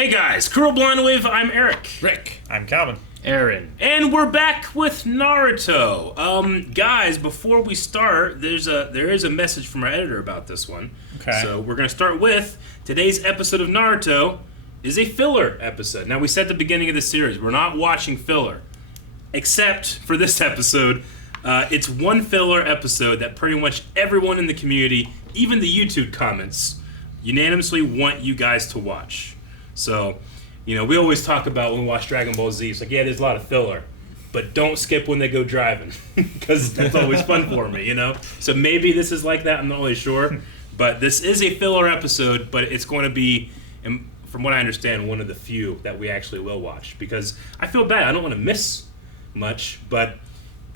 Hey guys, Crew Blind Wave, I'm Eric. Rick. I'm Calvin. Aaron. And we're back with Naruto. Guys, before we start, there is a message from our editor about this one. Okay. So we're going to start with today's episode of Naruto is a filler episode. Now, we said at the beginning of the series, we're not watching filler. Except for this episode, it's one filler episode that pretty much everyone in the community, even the YouTube comments, unanimously want you guys to watch. So, you know, we always talk about when we watch Dragon Ball Z, it's like, yeah, there's a lot of filler, but don't skip when they go driving, because that's always fun for me, you know? So maybe this is like that, I'm not really sure, but this is a filler episode, but it's going to be, from what I understand, one of the few that we actually will watch, because I feel bad, I don't want to miss much, but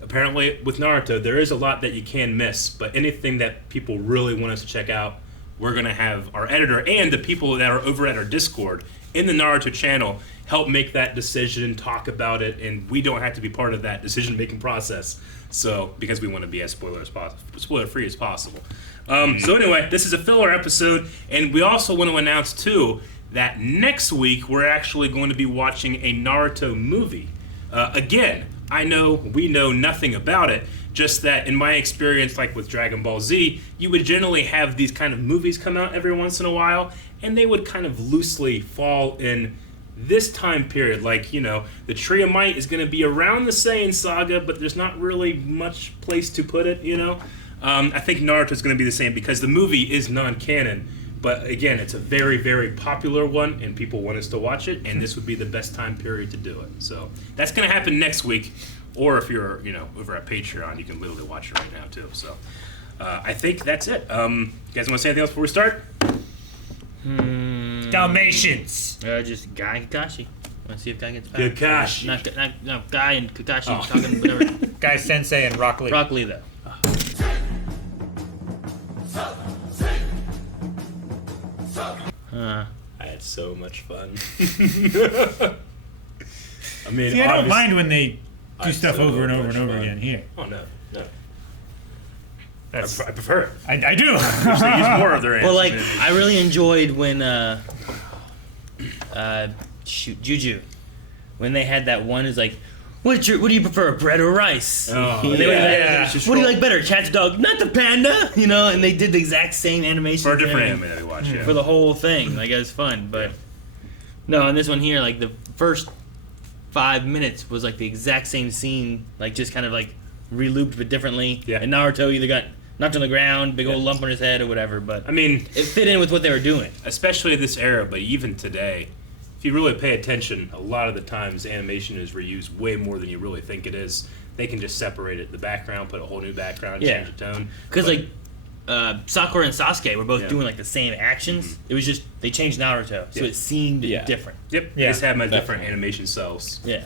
apparently with Naruto, there is a lot that you can miss, but anything that people really want us to check out, we're going to have our editor and the people that are over at our Discord in the Naruto channel help make that decision, talk about it, and we don't have to be part of that decision-making process. So, because we want to be as spoiler-free as possible. So anyway, this is a filler episode, and we also want to announce, too, that next week we're actually going to be watching a Naruto movie. Again, we know nothing about it, just that in my experience, like with Dragon Ball Z, you would generally have these kind of movies come out every once in a while, and they would kind of loosely fall in this time period. Like, you know, the Tree of Might is going to be around the Saiyan saga, but there's not really much place to put it, you know? I think Naruto is going to be the same because the movie is non-canon, but again, it's a very, very popular one, and people want us to watch it, and this would be the best time period to do it. So that's going to happen next week, or if you're, you know, over at Patreon, you can literally watch it right now, too. So I think that's it. You guys want to say anything else before we start? Dalmatians. Just Guy and Kakashi. Let's see if Guy gets back. Kakashi. No, Guy and Kakashi talking whatever. Guy-Sensei and Rock Lee. Rock Lee, though. I had so much fun. I mean, See, I don't mind when they do stuff over and over and over again here. Oh, no. I prefer it. I do. They use more of their answers. Well, like, I really enjoyed when, Juju, when they had that one, is like, what do you prefer, bread or rice? Oh, What do you like better, cat's dog, not the panda? You know, and they did the exact same animation for a different anime that we watched, yeah. for the whole thing. Like, it was fun, but no, in this one here, like the first 5 minutes was like the exact same scene, like just kind of like re-looped but differently. Yeah. And Naruto either got knocked on the ground, big old lump on his head or whatever. But I mean, it fit in with what they were doing, especially this era. But even today, if you really pay attention, a lot of the times animation is reused way more than you really think it is. They can just separate it, the background, put a whole new background, change the tone. Because like Sakura and Sasuke were both doing like the same actions. Mm-hmm. It was just they changed Naruto, so it seemed different. Yep, they just have them at different animation cells. Yeah.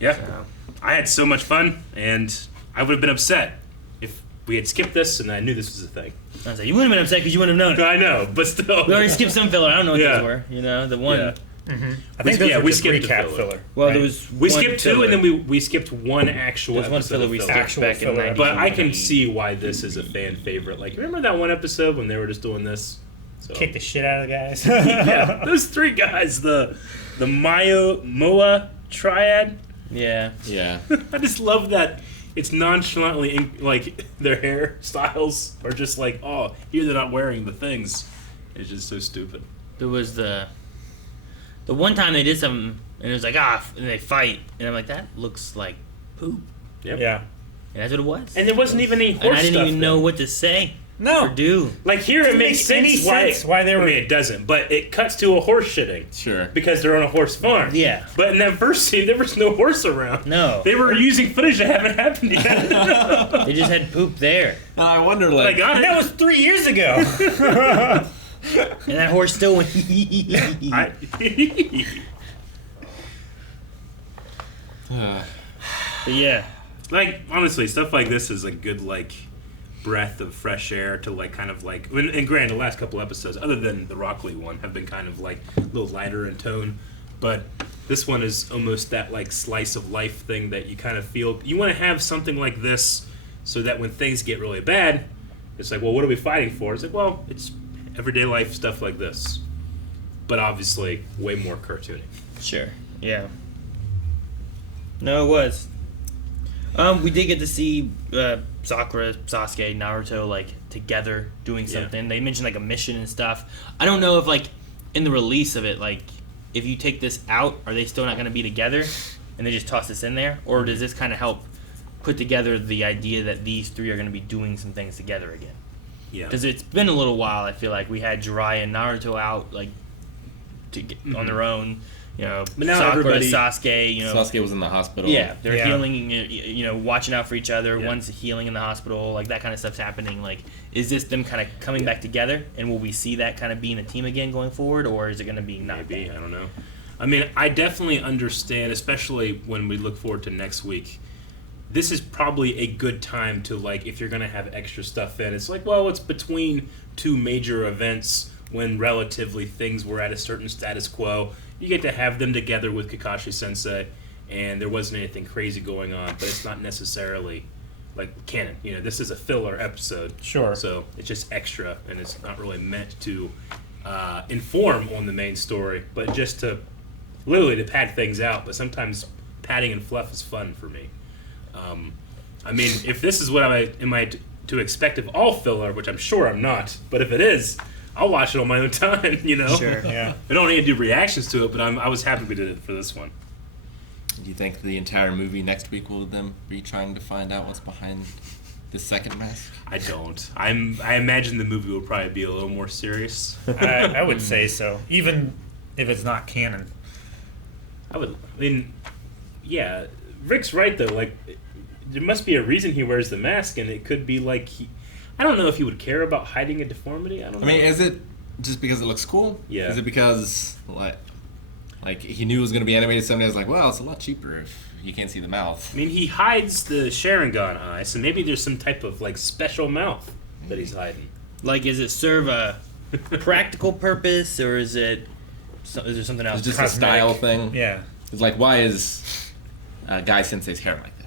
So, I had so much fun, and I would have been upset if we had skipped this and I knew this was a thing. I was like, you wouldn't have been upset because you wouldn't have known it. I know, but still. We already skipped some filler. I don't know what those were. You know, the one. Yeah. Mm-hmm. I think those were we just skipped recap the filler. Well, right? there was We one skipped filler. two, and then we skipped one actual There's one episode filler of we filler. skipped Actual back in filler. 90. But I can see why this is a fan favorite. Like, remember that one episode when they were just doing this? So, Kick the shit out of the guys. yeah, those three guys, the Moa triad. Yeah. Yeah. I just love that it's nonchalantly, like, their hairstyles are just like, oh, here they're not wearing the things. It's just so stupid. There was the one time they did something, and it was like, and they fight, and I'm like, that looks like poop. Yep. Yeah. And that's what it was. And there wasn't even any horse and I didn't stuff even know what to say No. or do. Like, here it makes sense why they were. I mean, it doesn't, but it cuts to a horse shitting. Sure. Because they're on a horse farm. Yeah. But in that first scene, there was no horse around. No. They were using footage that haven't happened yet. They just had poop there. No, I wonder, I like, got it. That was 3 years ago. And that horse still went. But yeah. Like, honestly, stuff like this is a good, like, breath of fresh air to, like, kind of, like... And granted, the last couple episodes, other than the Rock Lee one, have been kind of, like, a little lighter in tone. But this one is almost that, like, slice of life thing that you kind of feel... You want to have something like this so that when things get really bad, it's like, well, what are we fighting for? It's like, well, it's everyday life stuff like this. but obviously way more cartoony. Sure. Yeah. No, it was. We did get to see Sakura, Sasuke, Naruto like together doing something. They mentioned like a mission and stuff. I don't know if like in the release of it, like if you take this out, are they still not going to be together, and they just toss this in there, or does this kind of help put together the idea that these three are going to be doing some things together again? Yeah. Because it's been a little while. I feel like we had Jiraiya and Naruto out like on their own. You know, But now Sakura, everybody- Sasuke. You know, Sasuke was in the hospital. yeah, they're Yeah. healing. You know, watching out for each other. Yeah. One's healing in the hospital. Like that kind of stuff's happening. Like, is this them kind of coming back together? And will we see that kind of being a team again going forward, or is it going to be not? Maybe, I don't know. I mean, I definitely understand, especially when we look forward to next week. This is probably a good time to, like, if you're going to have extra stuff in, it's like, well, it's between two major events when relatively things were at a certain status quo. You get to have them together with Kakashi-Sensei, and there wasn't anything crazy going on, but it's not necessarily, like, canon. You know, this is a filler episode. Sure. So it's just extra, and it's not really meant to inform on the main story, but just to literally to pad things out. But sometimes padding and fluff is fun for me. I mean, if this is what am I to expect of all filler, which I'm sure I'm not, but if it is, I'll watch it on my own time. You know, Sure. Yeah. I don't need to do reactions to it, but I was happy we did it for this one. Do you think the entire movie next week will them be trying to find out what's behind the second mask? I don't. I imagine the movie will probably be a little more serious. I would say so, even if it's not canon. I mean, yeah, Rick's right though. Like, there must be a reason he wears the mask, and it could be like I don't know if he would care about hiding a deformity. I don't know. I mean, is it just because it looks cool? Yeah. Is it because like he knew it was going to be animated someday? I was like, well, it's a lot cheaper if you can't see the mouth. I mean, he hides the Sharingan eye, so maybe there's some type of like special mouth that he's hiding. Like, is it serve a practical purpose, or is there something else? It's just Cosmetic. a style thing. Yeah. It's like, why is Guy Sensei's hair like that?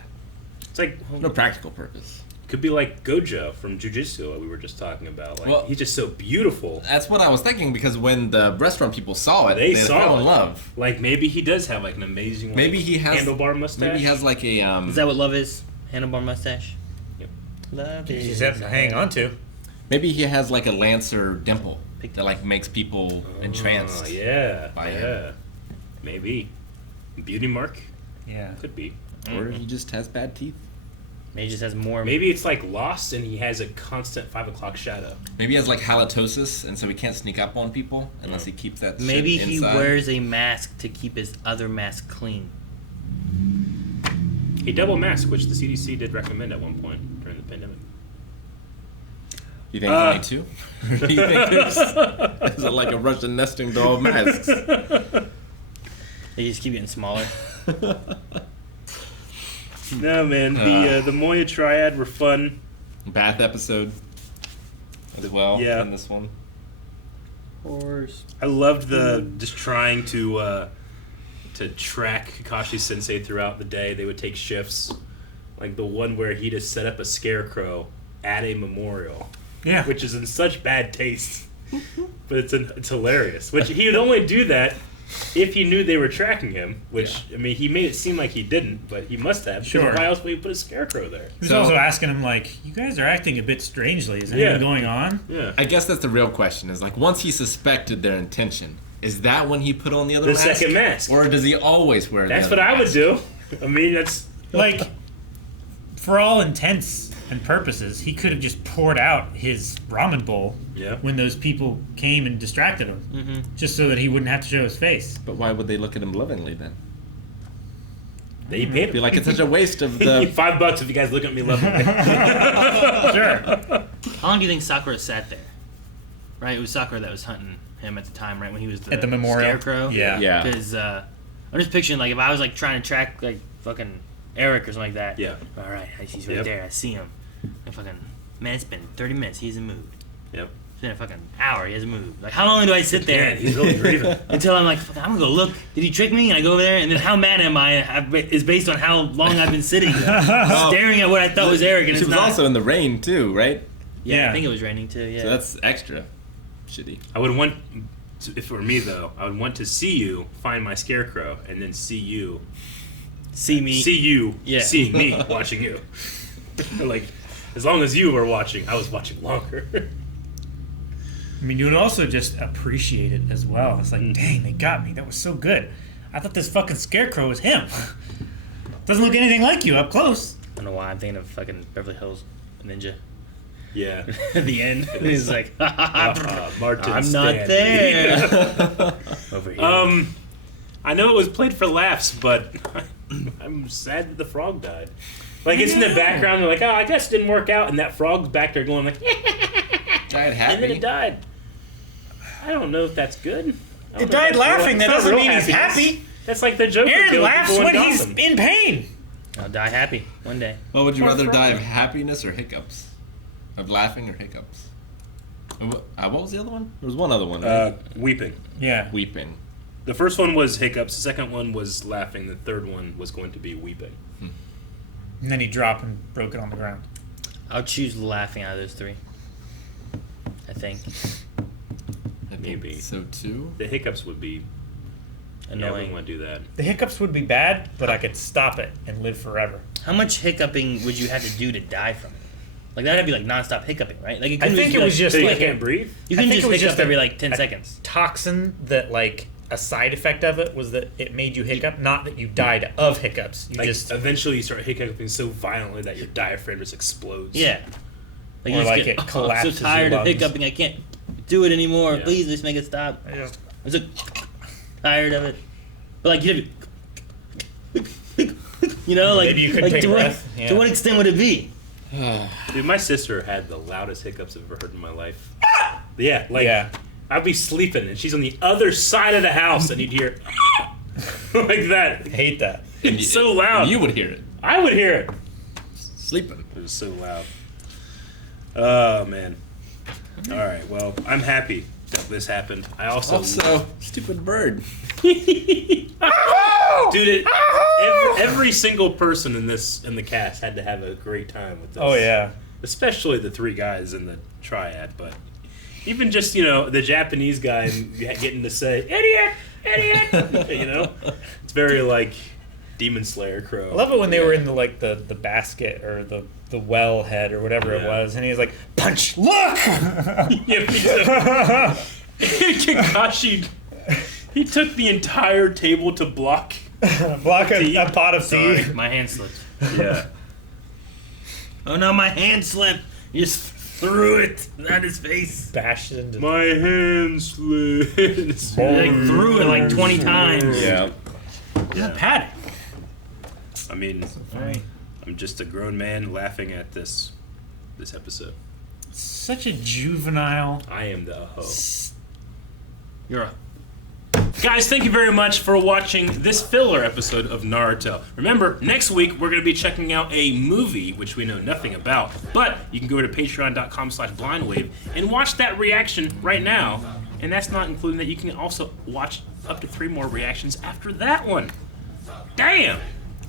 It's like No practical purpose. could be like Gojo from Jujutsu, like we were just talking about. Like Well- he's just so beautiful. That's what I was thinking, because when the restaurant people saw it, They they saw fell it. in love. Like maybe he does have like an amazing like, Maybe he has handlebar mustache. Maybe he has like a Is that what love is? Handlebar mustache. Yep. Love You is. just have to hang on to. maybe he has like a Lancer dimple Pick- that like makes people entranced. Oh, yeah. by yeah. him. Maybe. Beauty mark? Yeah. Could be. Or he just has bad teeth. Maybe he just has more. Maybe it's like Lost and he has a constant 5 o'clock shadow. Maybe he has like halitosis, and so he can't sneak up on people unless he keeps that. Maybe shit he inside. wears a mask to keep his other mask clean. A double mask, which the CDC did recommend at one point during the pandemic. You think only two? Or do you think there's like a Russian nesting doll of masks? They just keep getting smaller. No, man. The Moya Triad were fun. Bath episode as well. Yeah. In this one. Horse. I loved the just trying to track Kakashi-Sensei throughout the day. They would take shifts. Like the one where he just set up a scarecrow at a memorial. Yeah. Which is in such bad taste. But it's hilarious. Which he would only do that if he knew they were tracking him. Which, I mean, he made it seem like he didn't, but he must have. Sure. Because why else would he put a scarecrow there? He was So- also asking him, like, you guys are acting a bit strangely. Is anything Yeah. going on? Yeah. I guess that's the real question. Is like once he suspected their intention, is that when he put on the other The mask? second mask. Or does he always wear That's the what other I would mask? do. I mean, that's... Like, for all intents and purposes, he could have just poured out his ramen bowl Yeah. when those people came and distracted him, just so that he wouldn't have to show his face. But why would they look at him lovingly then? They paid him. Be like, it's such a waste of the. $5 if you guys look at me lovingly. Sure. How long do you think Sakura sat there? Right, it was Sakura that was hunting him at the time, right, when he was At the memorial. scarecrow. Yeah. Yeah. Because I'm just picturing, like, if I was like trying to track like fucking Eric or something like that. Yeah. All right, he's right Yep. there. I see him. And fucking man, it's been 30 minutes. He hasn't moved. Yep. It's been a fucking hour. He hasn't moved. Like, how long do I sit there? Man, he's really grieving. Until I'm like, fuck, I'm gonna go look. Did he trick me? And I go over there, and then how mad am I is based on how long I've been sitting staring at what I thought was Eric, and She it's was not. also in the rain too, right? yeah, Yeah. I think it was raining too. Yeah. So that's extra shitty. I would want if it were me though, I would want to see you find my scarecrow, and then see you See me. seeing me watching you. Like, as long as you were watching, I was watching longer. I mean, you would also just appreciate it as well. It's like, dang, they got me. That was so good. I thought this fucking scarecrow was him. Doesn't look anything like you up close. I don't know why I'm thinking of fucking Beverly Hills Ninja. Yeah. At the end, he's like, Martin I'm not Stanley. there. Over here. I know it was played for laughs, but I'm sad that the frog died. Like, it's in the background, they're like, oh, I guess it didn't work out, and that frog's back there going like, Died happy. and then it died. I don't know if that's good. I don't It know died if that's laughing. real- That it's not doesn't real mean he's happiness. happy. That's like the Joker Aaron killing laughs people in when he's Gotham. in pain. I'll die happy one day. Well, would you Poor rather frog. die of happiness or hiccups? Of laughing or hiccups? And what was the other one? There was one other one. Right? Weeping. Yeah. Weeping. The first one was hiccups. The second one was laughing. The third one was going to be weeping. And then he dropped and broke it on the ground. I'll choose laughing out of those three. I think. I think Maybe. so too. The hiccups would be. Yeah, I Annoying. wouldn't want to do that. The hiccups would be bad, but I could stop it and live forever. How much hiccuping would you have to do to die from it? Like that'd be like nonstop hiccuping, right? Like I think it was just So you like can't breathe? you I can think just it was hiccup just every a- like 10 a- seconds. toxin that, like, a side effect of it was that it made you hiccup, not that you died of hiccups. You Like, just eventually you start hiccuping so violently that your diaphragm just explodes. Yeah. Like Or you just like get, it I'm collapses so your tired of lungs. hiccuping, I can't do it anymore. Yeah. Please, just make it stop. I just I'm so tired of it. But like you have you know, like Maybe you could like take to a what, breath, yeah. to what extent would it be? Dude, my sister had the loudest hiccups I've ever heard in my life. Yeah, like, Yeah. I'd be sleeping and she's on the other side of the house and you'd hear like that. hate that. It's so loud. You would hear it. I would hear it. Sleeping. It was so loud. Oh, man. All right, well, I'm happy that this happened. I also... Stupid bird. Dude, every single person in the cast had to have a great time with this. Oh, yeah. Especially the three guys in the triad, but even just, you know, the Japanese guy getting to say, idiot, idiot, you know? It's very, like, Demon Slayer Crow. I love it when they were in the, like, the basket or the well head or whatever it Yeah. was, and he was like, punch, look! Yeah, me too. Kakashi, he took the entire table to block. Block Tea. a pot of tea. Sorry, my hand slipped. Yeah. Oh no, my hand slipped. You just threw it at his face. Bashed it into My hand slipped. Like threw it like 20 times. Yeah. the pad. I mean, Right. I'm just a grown man laughing at this episode. Such a juvenile. I am the hoe. You're a Guys, thank you very much for watching this filler episode of Naruto. Remember, next week we're going to be checking out a movie which we know nothing about, but you can go to patreon.com/blindwave and watch that reaction right now. And that's not including that you can also watch up to 3 more reactions after that one. Damn!